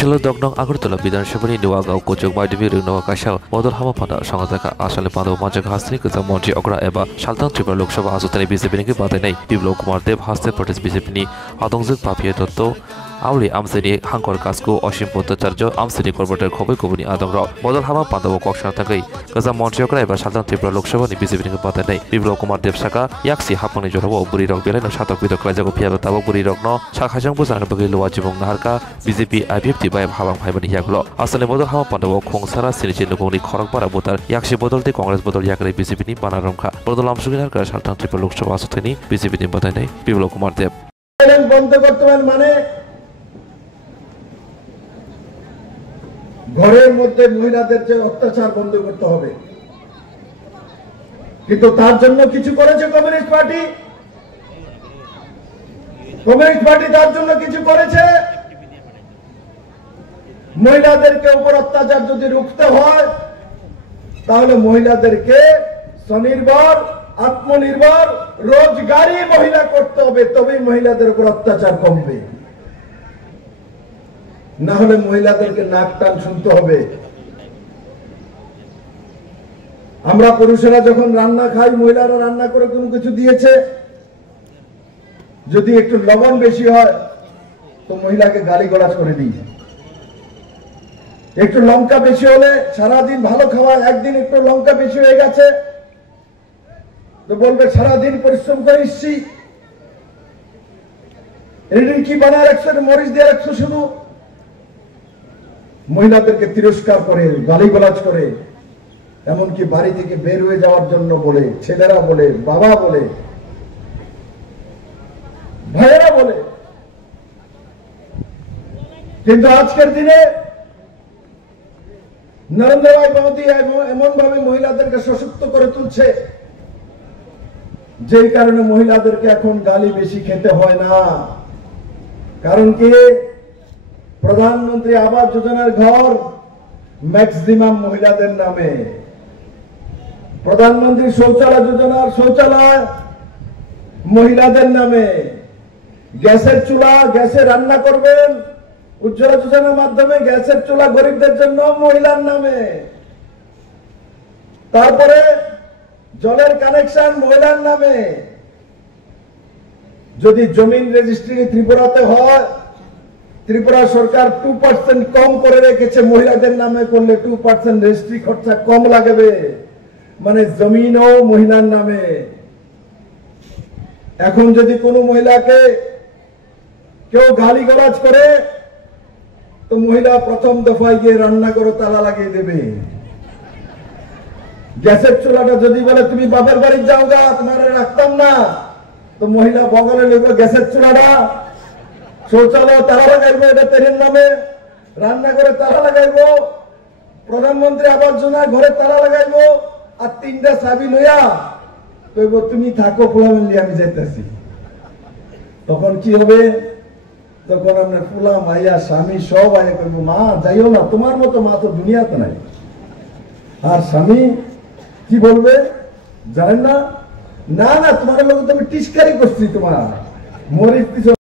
Tungshila Dognong Agartala Bidanshapani Nuagaw Kojok Maidivi Rungnawa Kasha Model Hamapada Sangataka Asale Pado Majak Hasni Kaza Monti Okra Eba Shaltan Tripura Lok Sabha Asutani BJP ke Badanai Biblo Kumar Dev Haste Protest BJP ni Adongzuk Papia Dotto Auli Amseni Hankor Kasko Oshim Potacharjo Amseni Corporator Kobe Kobuni Adongra Model Hama Padawo Koksha Takai Kaza Monti Okra Eba Shaltan Tripura Lok Sabha ni BJP ke Badanai Biblo Kumar Dev Saka Yaksi Hapani Jorabo Buri Rok Belen Shatok Bidok Rajago Pia Tabo Buri Rokno Shakhajang Busan Bagi Luwajibong Naharka BJP IPFT by Habang Haibani Yaklo Asale Model Hama Pandawo Kongsara Sinichi Nukoni Korak Para Butar Yakshi Bodol de Congress Bodol Yakari BJP ni Panaromka Bodolam Suginar Ka Shaltan Tripura Lok Sabha Asutani BJP ni Badanai Biblo Kumar Dev বন্ধ করতে হবে মানে ঘরের মধ্যে মহিলাদের যে অত্যাচার বন্ধ করতে হবে কিন্তু তার জন্য কিছু করেছে কমিউনিস্ট পার্টি তার জন্য কিছু করেছে মহিলাদেরকে উপর অত্যাচার যদি রুখতে হয় তাহলে মহিলাদেরকে স্বনির্ভর আত্মনির্ভর রোজগারি মহিলা করতে হবে তবেই মহিলাদের উপর অত্যাচার কমবে না হলে মহিলাদেরকে নাক টান শুনতে হবে আমরা পুরুষেরা যখন রান্না খাই মহিলারা রান্না করে কোনো কিছু দিয়েছে যদি একটু লবণ বেশি হয় তো মহিলাকে গালিগালাজ করে দিই একটু লঙ্কা বেশি হলে সারা দিন ভালো খাওয়া একদিন একটু লঙ্কা বেশি হয়ে গেছে তো বলবে সারা দিন পরিশ্রম করে এসেছি এদিন কি বানায় রাখছো মরিচ দিয়ে রাখছো শুধু মহিলাদেরকে তিরস্কার করে গালিগালাজ করে এমনকি বাড়ি থেকে বের হয়ে যাওয়ার জন্য বলে ছেলেরা বলে বাবা বলে ভাইয়েরা বলে কিন্তু আজকের দিনে নরেন্দ্র ভাই মোদী এমন ভাবে মহিলাদেরকে সশক্ত করে তুলছে যে কারণে মহিলাদেরকে এখন গালি বেশি খেতে হয় না কারণ কি প্রধানমন্ত্রী আবাস যোজনার ঘর ম্যাক্সিমাম মহিলাদের নামে প্রধানমন্ত্রী শৌচালয় যোজনার শৌচালয় মহিলাদের নামে গ্যাসের চুলা গ্যাসে রান্না করবেন উজ্জ্বলা যোজনার মাধ্যমে গ্যাসের চুলা গরিবদের জন্য মহিলার নামে তারপরে জলের কানেকশন মহিলার নামে যদি জমিন রেজিস্ট্রি ত্রিপুরাতে হয় ত্রিপুরা সরকার 2% কম করে রেখেছে মহিলাদের নামে করলে 2% রেজিস্ট্রি খরচা কম লাগবে মানে জমিনও মহিলার নামে এখন যদি কোনো মহিলাকে কেউ গালিগালাজ করে তো মহিলা প্রথম দফায় গিয়ে রান্না করে তালা লাগিয়ে দেবে গ্যাসের চুলাটা যদি বলে তুমি বাপের বাড়ি যাও গা তোমার রাখতাম না তো মহিলা বগলে নেবে গ্যাসের চুলাটা শৌচালয় তালা লাগাইবো এটা তেরের নামে রান্না করে তালা লাগাইবো প্রধানমন্ত্রী আবাস যোজনার ঘরে তালা লাগাইবো আর 3টা চাবি লইয়া কইবো তুমি থাকো পোলা মিলি আমি যাইতেছি তখন কি হবে তখন আপনার পোলা মাইয়া স্বামী সব আয় কইবো মা যাইও না তোমার মতো মা তো দুনিয়াতে নাই আর স্বামী কি বলবে জানেন না না তোমার লোক তো আমি টিস্কারি করছি তোমার মরিস